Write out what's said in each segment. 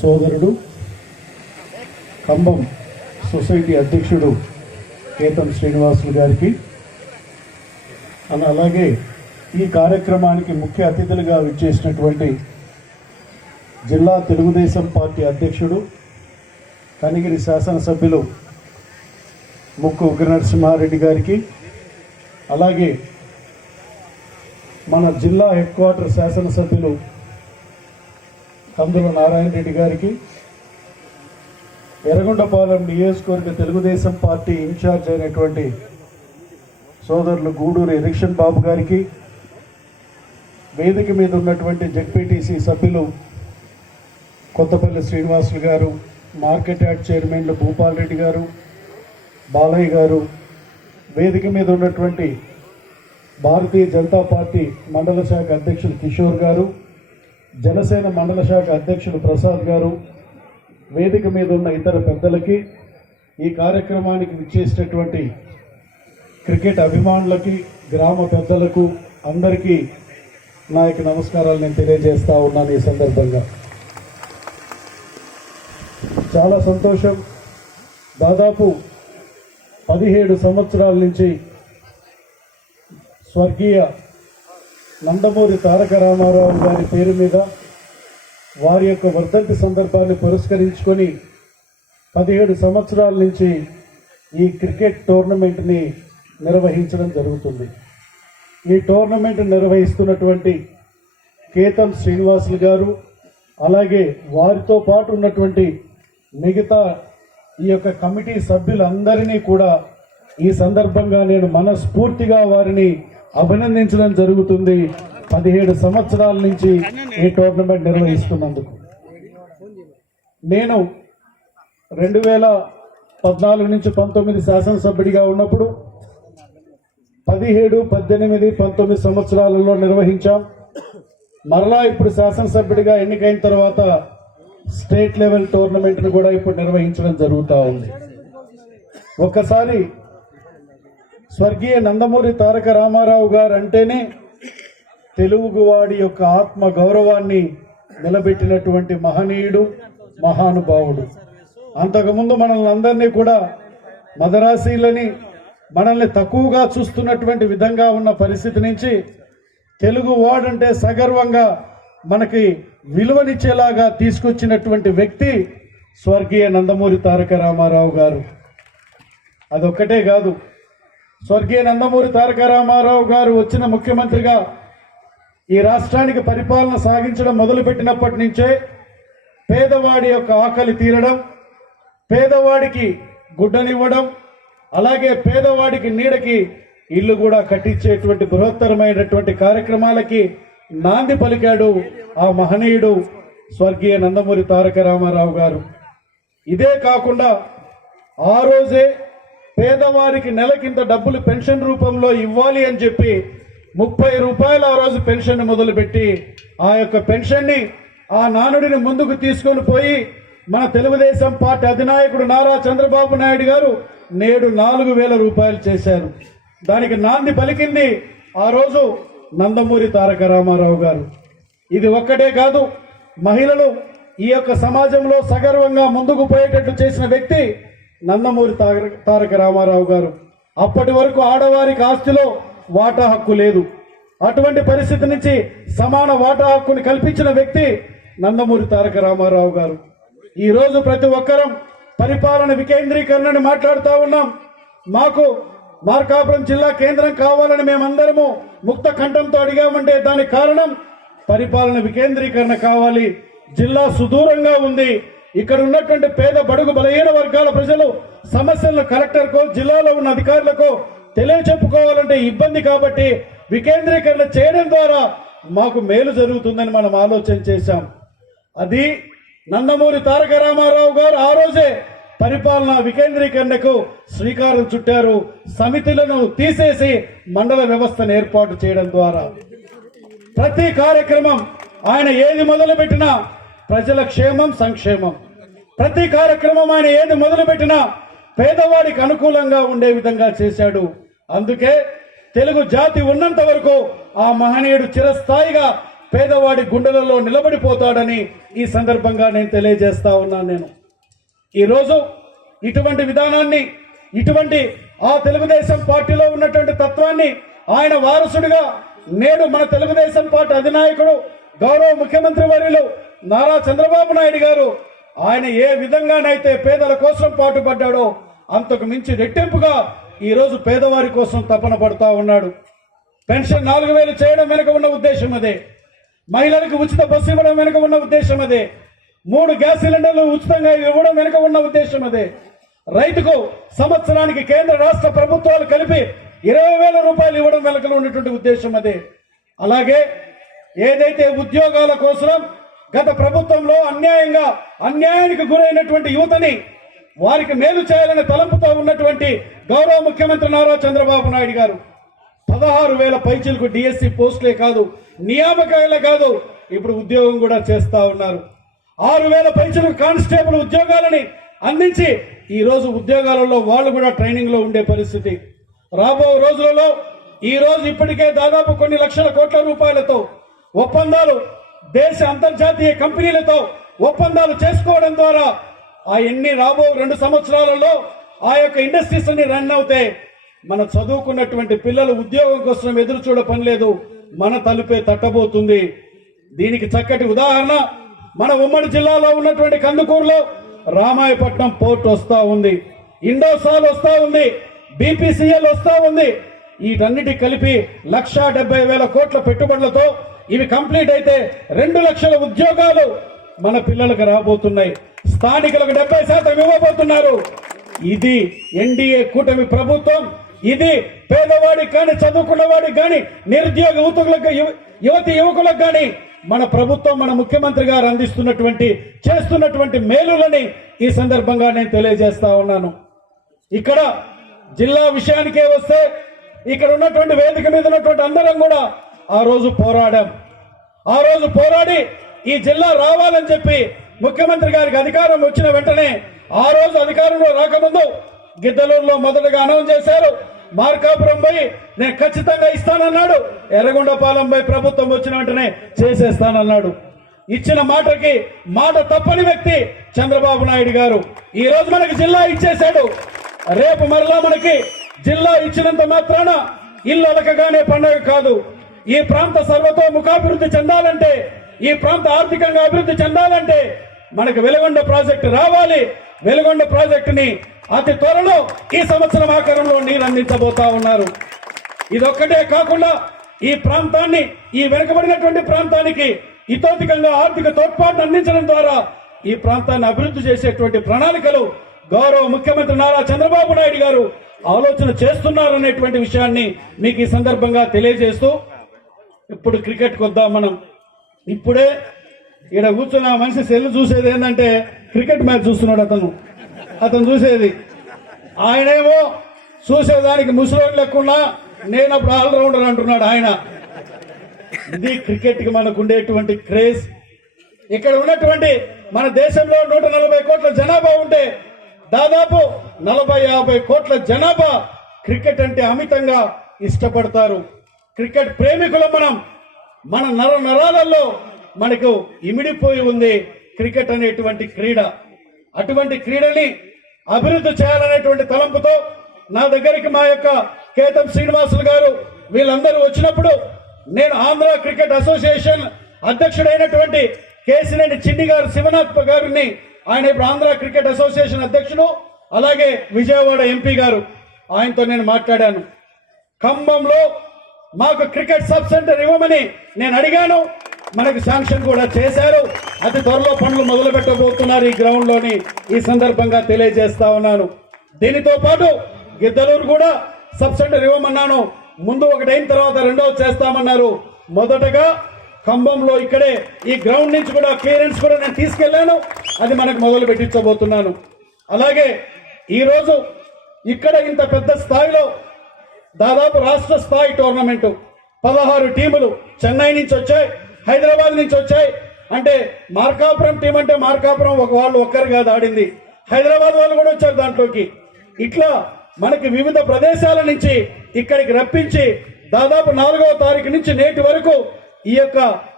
సోదరుడు ఖమ్మం సొసైటీ అధ్యక్షుడు కేతం శ్రీనివాసులు గారికి, అలాగే ఈ కార్యక్రమానికి ముఖ్య అతిథులుగా విచ్చేసినటువంటి జిల్లా తెలుగుదేశం పార్టీ అధ్యక్షుడు కనిగిరి శాసనసభ్యులు ముక్కు ఉగ్ర నరసింహారెడ్డి గారికి, అలాగే మన జిల్లా హెడ్ క్వార్టర్ శాసనసభ్యులు కందుల నారాయణ రెడ్డి గారికి, ఎర్రగొండపాలెం నియోజకవర్గ తెలుగుదేశం పార్టీ ఇన్ఛార్జ్ అయినటువంటి సోదరులు గూడూరు ఎలక్షన్ బాబు గారికి, వేదిక మీద ఉన్నటువంటి జెడ్పీటీసీ సభ్యులు కొత్తపల్లి శ్రీనివాసులు గారు, మార్కెట్ యార్డ్ చైర్మన్లు భూపాల్ రెడ్డి గారు, బాలయ్య గారు, వేదిక మీద ఉన్నటువంటి భారతీయ జనతా పార్టీ మండల శాఖ అధ్యక్షులు కిషోర్ గారు, జనసేన మండల శాఖ అధ్యక్షులు ప్రసాద్ గారు, వేదిక మీద ఉన్న ఇతర పెద్దలకి, ఈ కార్యక్రమానికి విచ్చేసినటువంటి క్రికెట్ అభిమానులకి, గ్రామ పెద్దలకు అందరికీ నా యొక్క నమస్కారాలు నేను తెలియజేస్తా ఉన్నాను. ఈ సందర్భంగా చాలా సంతోషం. దాదాపు 17 సంవత్సరాల నుంచి స్వర్గీయ నందమూరి తారక రామారావు గారి పేరు మీద వారి యొక్క వర్ధంతి సందర్భాన్ని పురస్కరించుకొని 17 సంవత్సరాల నుంచి ఈ క్రికెట్ టోర్నమెంట్ని నిర్వహించడం జరుగుతుంది. ఈ టోర్నమెంట్ నిర్వహిస్తున్నటువంటి కేతం శ్రీనివాసులు గారు, అలాగే వారితో పాటు ఉన్నటువంటి మిగతా ఈ యొక్క కమిటీ సభ్యులందరినీ కూడా ఈ సందర్భంగా నేను మనస్ఫూర్తిగా వారిని అభినందించడం జరుగుతుంది. 17 సంవత్సరాల నుంచి ఈ టోర్నమెంట్ నిర్వహిస్తున్నందుకు. నేను 2014 నుంచి 19 శాసనసభ్యుడిగా ఉన్నప్పుడు 17, 18, 19 సంవత్సరాలలో నిర్వహించాం. మరలా ఇప్పుడు శాసనసభ్యుడిగా ఎన్నికైన తర్వాత స్టేట్ లెవెల్ టోర్నమెంట్ను కూడా ఇప్పుడు నిర్వహించడం జరుగుతూ ఉంది. ఒక్కసారి స్వర్గీయ నందమూరి తారక రామారావు గారు అంటేనే తెలుగువాడి యొక్క ఆత్మ గౌరవాన్ని నిలబెట్టినటువంటి మహనీయుడు, మహానుభావుడు. అంతకుముందు మనల్ని అందరినీ కూడా మదరాసీలని, మనల్ని తక్కువగా చూస్తున్నటువంటి విధంగా ఉన్న పరిస్థితి నుంచి తెలుగువాడంటే సగర్వంగా మనకి విలువనిచ్చేలాగా తీసుకొచ్చినటువంటి వ్యక్తి స్వర్గీయ నందమూరి తారక రామారావు గారు. అదొక్కటే కాదు, స్వర్గీయ నందమూరి తారక రామారావు గారు వచ్చిన ముఖ్యమంత్రిగా ఈ రాష్ట్రానికి పరిపాలన సాగించడం మొదలుపెట్టినప్పటి నుంచే పేదవాడి యొక్క ఆకలి తీరడం, పేదవాడికి గుడ్డనివ్వడం, అలాగే పేదవాడికి నీడకి ఇల్లు కూడా కట్టించేటువంటి బృహత్తరమైనటువంటి కార్యక్రమాలకి నాంది పలికాడు ఆ మహనీయుడు స్వర్గీయ నందమూరి తారక రామారావు గారు. ఇదే కాకుండా ఆ రోజే పేదవారికి నెలకింత డబ్బులు పెన్షన్ రూపంలో ఇవ్వాలి అని చెప్పి 30 రూపాయలు ఆ రోజు పెన్షన్ మొదలుపెట్టి ఆ యొక్క పెన్షన్ని, ఆ నానుడిని ముందుకు తీసుకొని పోయి మన తెలుగుదేశం పార్టీ అధినాయకుడు నారా చంద్రబాబు నాయుడు గారు నేడు 4,000 రూపాయలు చేశారు. దానికి నాంది పలికింది ఆ రోజు నందమూరి తారక రామారావు గారు. ఇది ఒక్కటే కాదు, మహిళలు ఈ యొక్క సమాజంలో సగర్వంగా ముందుకు పోయేటట్టు చేసిన వ్యక్తి నందమూరి తారక రామారావు గారు. అప్పటి వరకు ఆడవారికి ఆస్తిలో వాటా హక్కు లేదు. అటువంటి పరిస్థితి నుంచి సమాన వాటా హక్కుని కల్పించిన వ్యక్తి నందమూరి తారక రామారావు గారు. ఈరోజు ప్రతి ఒక్కరం పరిపాలన వికేంద్రీకరణని మాట్లాడుతూ ఉన్నాం. మాకు మార్కాపురం జిల్లా కేంద్రం కావాలని మేమందరము ముక్త కంఠంతో అడిగామంటే దానికి కారణం పరిపాలన వికేంద్రీకరణ కావాలి. జిల్లా సుదూరంగా ఉంది. ఇక్కడ ఉన్నటువంటి పేద బడుగు బలహీన వర్గాల ప్రజలు సమస్యలను కలెక్టర్కో, జిల్లాలో ఉన్న అధికారులకు తెలియచెప్పుకోవాలంటే ఇబ్బంది. కాబట్టి వికేంద్రీకరణ చేయడం ద్వారా మాకు మేలు జరుగుతుందని మనం ఆలోచన చేశాం. అది నందమూరి తారక రామారావు గారు ఆ రోజే పరిపాలన వికేంద్రీకరణకు శ్రీకారం చుట్టారు. సమితులను తీసేసి మండల వ్యవస్థను ఏర్పాటు చేయడం ద్వారా ప్రతి కార్యక్రమం ఆయన ఏది మొదలుపెట్టినా ప్రజల క్షేమం, సంక్షేమం. ప్రతి కార్యక్రమం ఆయన ఏది మొదలుపెట్టినా పేదవాడికి అనుకూలంగా ఉండే విధంగా చేశాడు. అందుకే తెలుగు జాతి ఉన్నంత వరకు ఆ మహనీయుడు చిరస్థాయిగా పేదవాడి గుండెలలో నిలబడిపోతాడని ఈ సందర్భంగా నేను తెలియజేస్తా ఉన్నాను. ఈరోజు ఇటువంటి విధానాన్ని, ఇటువంటి ఆ తెలుగుదేశం పార్టీలో ఉన్నటువంటి తత్వాన్ని ఆయన వారసుడిగా నేడు మన తెలుగుదేశం పార్టీ అధినాయకుడు గౌరవ ముఖ్యమంత్రి వర్యులు నారా చంద్రబాబు నాయుడు గారు ఆయన ఏ విధంగానైతే పేదల కోసం పాటుపడ్డాడో అంతకు మించి రెట్టింపుగా ఈరోజు పేదవారి కోసం తపన పడుతూ ఉన్నాడు. పెన్షన్ 4,000 చేయడం వెనుక ఉన్న ఉద్దేశం అదే. మహిళలకు ఉచిత బస్సు ఇవ్వడం వెనుక ఉన్న ఉద్దేశం అదే. 3 గ్యాస్ సిలిండర్లు ఉచితంగా ఇవ్వడం వెనుక ఉన్న ఉద్దేశం అదే. రైతుకు సంవత్సరానికి కేంద్ర రాష్ట్ర ప్రభుత్వాలు కలిపి 20,000 రూపాయలు ఇవ్వడం వెనుక ఉన్నటువంటి ఉద్దేశం అదే. అలాగే ఏదైతే ఉద్యోగాల కోసం గత ప్రభుత్వంలో అన్యాయానికి గురైనటువంటి యువతని వారికి మేలు చేయాలని తలంపుతో ఉన్నటువంటి గౌరవ ముఖ్యమంత్రి నారా చంద్రబాబు నాయుడు గారు 16,000 పైచీలకు డిఎస్సి పోస్టులే కాదు, నియామకాలే కాదు, ఇప్పుడు ఉద్యోగం కూడా చేస్తా ఉన్నారు. 6,000 పైచీలకు కానిస్టేబుల్ ఉద్యోగాలని అందించి ఈ రోజు ఉద్యోగాలలో వాళ్ళు కూడా ట్రైనింగ్ లో ఉండే పరిస్థితి. రాబో రోజులలో ఈ రోజు ఇప్పటికే దాదాపు కొన్ని లక్షల కోట్ల రూపాయలతో ఒప్పందాలు దేశ అంతర్జాతీయ కంపెనీలతో ఒప్పందాలు చేసుకోవడం ద్వారా ఆ రాబో 2 సంవత్సరాలలో ఆ యొక్క ఇండస్ట్రీస్ అన్ని రన్ అవుతాయి. మన చదువుకున్నటువంటి పిల్లలు ఉద్యోగం కోసం ఎదురు చూడ పని లేదు, మన తలుపే తట్టబోతుంది. దీనికి చక్కటి ఉదాహరణ మన ఉమ్మడి జిల్లాలో ఉన్నటువంటి కందుకూరులో రామాయపట్నం పోర్ట్ వస్తా ఉంది, ఇండోసాల్ వస్తా ఉంది, బీపీసీఎల్ వస్తా ఉంది. వీటన్నిటి కలిపి 1,70,000 కోట్ల పెట్టుబడులతో ఇవి కంప్లీట్ అయితే 2 లక్షల ఉద్యోగాలు మన పిల్లలకు రాబోతున్నాయి. స్థానికులకు 70% ఇవ్వబోతున్నారు. ఇది ఎన్డీఏ కూటమి ప్రభుత్వం. ఇది పేదవాడికి కానీ, చదువుకున్న వాడికి కానీ, నిరుద్యోగ యువతి యువకులకు కానీ మన ప్రభుత్వం, మన ముఖ్యమంత్రి గారు చేస్తున్నటువంటి మేలులని ఈ సందర్భంగా నేను తెలియజేస్తా ఉన్నాను. ఇక్కడ జిల్లా విషయానికే వస్తే ఇక్కడ ఉన్నటువంటి వేదిక మీద ఉన్నటువంటి అందరం కూడా ఆ రోజు పోరాడాం. ఆ రోజు పోరాడి ఈ జిల్లా రావాలని చెప్పి ముఖ్యమంత్రి గారికి అధికారం వచ్చిన వెంటనే ఆ రోజు అధికారంలో రాకముందు గిద్దలూరులో మొదటగా అనౌన్స్ చేశారు. మార్కాపురం పోయి నేను ఖచ్చితంగా ఇస్తానన్నాడు. ఎర్రగొండపాలెం పోయి ప్రభుత్వం వచ్చిన వెంటనే చేసేస్తానన్నాడు. ఇచ్చిన మాటకి మాట తప్పని వ్యక్తి చంద్రబాబు నాయుడు గారు ఈ రోజు మనకి జిల్లా ఇచ్చేశాడు. రేపు మరలా మనకి జిల్లా ఇచ్చినంత మాత్రాన ఇల్లు అలకగానే పండగ కాదు. ఈ ప్రాంత సర్వతోముఖాభివృద్ధి చెందాలంటే, ఈ ప్రాంత ఆర్థికంగా అభివృద్ధి చెందాలంటే మనకు వెలుగొండ ప్రాజెక్టు రావాలి. వెలుగొండ ప్రాజెక్టుని అతి త్వరలో ఈ సంవత్సరం ఆకారంలో నీరు అందించబోతా ఉన్నారు. ఇదొక్కటే కాకుండా ఈ ప్రాంతాన్ని, ఈ వెనుకబడినటువంటి ప్రాంతానికి ఇతోధికంగా ఆర్థిక తోడ్పాటు అందించడం ద్వారా ఈ ప్రాంతాన్ని అభివృద్ధి చేసేటువంటి ప్రణాళికలు గౌరవ ముఖ్యమంత్రి నారా చంద్రబాబు నాయుడు గారు ఆలోచన చేస్తున్నారనేటువంటి విషయాన్ని మీకు ఈ సందర్భంగా తెలియజేస్తూ, ఇప్పుడు క్రికెట్కి వద్దాం. మనం ఇప్పుడే ఇక్కడ కూర్చున్న మనిషి సెల్ చూసేది ఏంటంటే క్రికెట్ మ్యాచ్ చూస్తున్నాడు. అతను చూసేది, ఆయనేమో చూసేదానికి ముసలోళ్ళు లెక్కున్నా నేను అప్పుడు ఆల్రౌండర్ అంటున్నాడు ఆయన. ఇది క్రికెట్ కి మనకు ఉండేటువంటి క్రేజ్. ఇక్కడ ఉన్నటువంటి మన దేశంలో 140 కోట్ల జనాభా ఉంటే దాదాపు 40-50 కోట్ల జనాభా క్రికెట్ అంటే అమితంగా ఇష్టపడతారు. క్రికెట్ ప్రేమికులు మన నరాలలో మనకు ఇమిడిపోయి ఉంది క్రికెట్ అనేటువంటి క్రీడ. అటువంటి క్రీడని అభివృద్ధి చేయాలనేటువంటి తలంపుతో నా దగ్గరికి మా యొక్క కేతం శ్రీనివాసులు గారు వీళ్ళందరూ వచ్చినప్పుడు నేను ఆంధ్ర క్రికెట్ అసోసియేషన్ అధ్యక్షుడైనటువంటి కేసినేని చిన్ని గారు శివనాథ్ గారిని, ఆయన ఇప్పుడు ఆంధ్ర క్రికెట్ అసోసియేషన్ అధ్యక్షుడు, అలాగే విజయవాడ ఎంపీ గారు, ఆయనతో నేను మాట్లాడాను. ఖమ్మంలో మాకు క్రికెట్ సబ్ సెంటర్ ఇవ్వమని నేను అడిగాను. మనకు శాంక్షన్ కూడా చేశారు. అతి త్వరలో పనులు మొదలు పెట్టబోతున్నారు ఈ గ్రౌండ్ లోని ఈ సందర్భంగా తెలియజేస్తా ఉన్నాను. దీనితో పాటు గిద్దలూరు కూడా సబ్ సెంటర్ ఇవ్వమన్నాను. ముందు ఒకటైన తర్వాత రెండోది చేస్తామన్నారు. మొదటగా ఖమ్మంలో ఇక్కడే ఈ గ్రౌండ్ నుంచి కూడా క్లియరెన్స్ కూడా నేను తీసుకెళ్లాను. అది మనకు మొదలు పెట్టించబోతున్నాను. అలాగే ఈ రోజు ఇక్కడ ఇంత పెద్ద స్థాయిలో దాదాపు రాష్ట్ర స్థాయి టోర్నమెంట్ 16 టీములు చెన్నై నుంచి వచ్చాయి, హైదరాబాద్ నుంచి వచ్చాయి. అంటే మార్కాపురం టీం అంటే మార్కాపురం వాళ్ళు ఒక్కరు కాదు ఆడింది, హైదరాబాద్ వాళ్ళు కూడా వచ్చారు దాంట్లోకి. ఇట్లా మనకి వివిధ ప్రదేశాల నుంచి ఇక్కడికి రప్పించి దాదాపు 4వ తారీఖు నుంచి నేటి వరకు ఈ యొక్క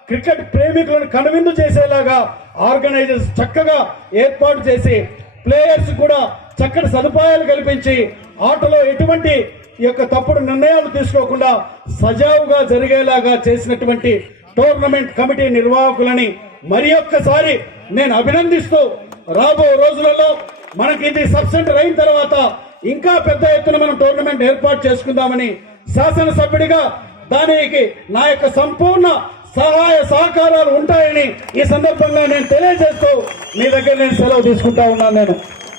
క్రికెట్ ప్రేమికులను కనువిందు చేసేలాగా ఆర్గనైజర్స్ చక్కగా ఏర్పాటు చేసి ప్లేయర్స్ కూడా చక్కటి సదుపాయాలు కల్పించి ఆటలో ఎటువంటి ఈ యొక్క తప్పుడు నిర్ణయాలు తీసుకోకుండా సజావుగా జరిగేలాగా చేసినటువంటి టోర్నమెంట్ కమిటీ నిర్వాహకులని మరి ఒక్కసారి నేను అభినందిస్తూ రాబో రోజులలో మనకి ఇది సబ్ సెంటర్ అయిన తర్వాత ఇంకా పెద్ద ఎత్తున మనం టోర్నమెంట్ ఏర్పాటు చేసుకుందామని శాసనసభ్యుడిగా దానికి నా యొక్క సంపూర్ణ సహాయ సహకారాలు ఉంటాయని ఈ సందర్భంగా నేను తెలియజేస్తూ మీ దగ్గర నేను సెలవు తీసుకుంటా ఉన్నాను.